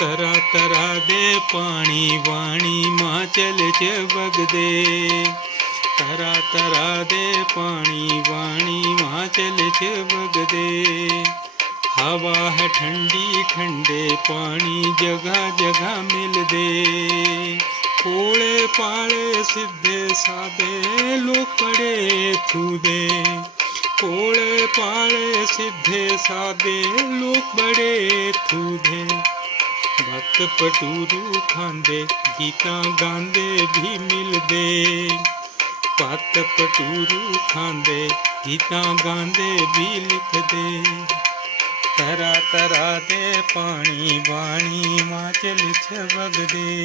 तरा तरा दे पानी वाणी माचल च वगदे। तरा तरा दे पानी वाणी माचल च वगदे। हवा है ठंडी ठंडे पानी जगह जगह मिलदे। कोले पाले सीधे सादे लोग बड़े थूदे। कोले पाले सीधे सादे लोग बड़े थूदे। भक्त पटूरू खांदे गीतां गांदे भी मिलदे। भक्त पटूरू खांदे गीतां गांदे भी लिखदे। तरा तरा दे पानी वाणी माचल च वगदे।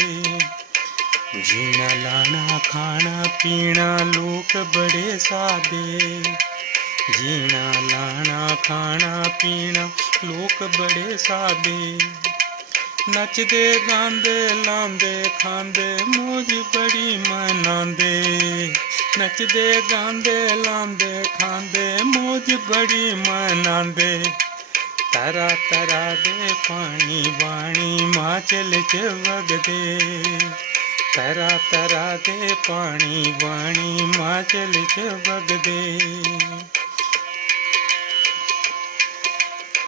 जीना लाना खाना पीना लोग बड़े सादे। जीना लाना खाना पीना लोग बड़े सादे। नचदे गांदे लांदे खांदे मौज बड़ी मनांदे। नचदे गांदे लांदे खांदे मौज बड़ी मनांदे। तरा तरा दे पानी वाणी माचल च वगदे। तरा तरा दे पानी वाणी माचल च वगदे।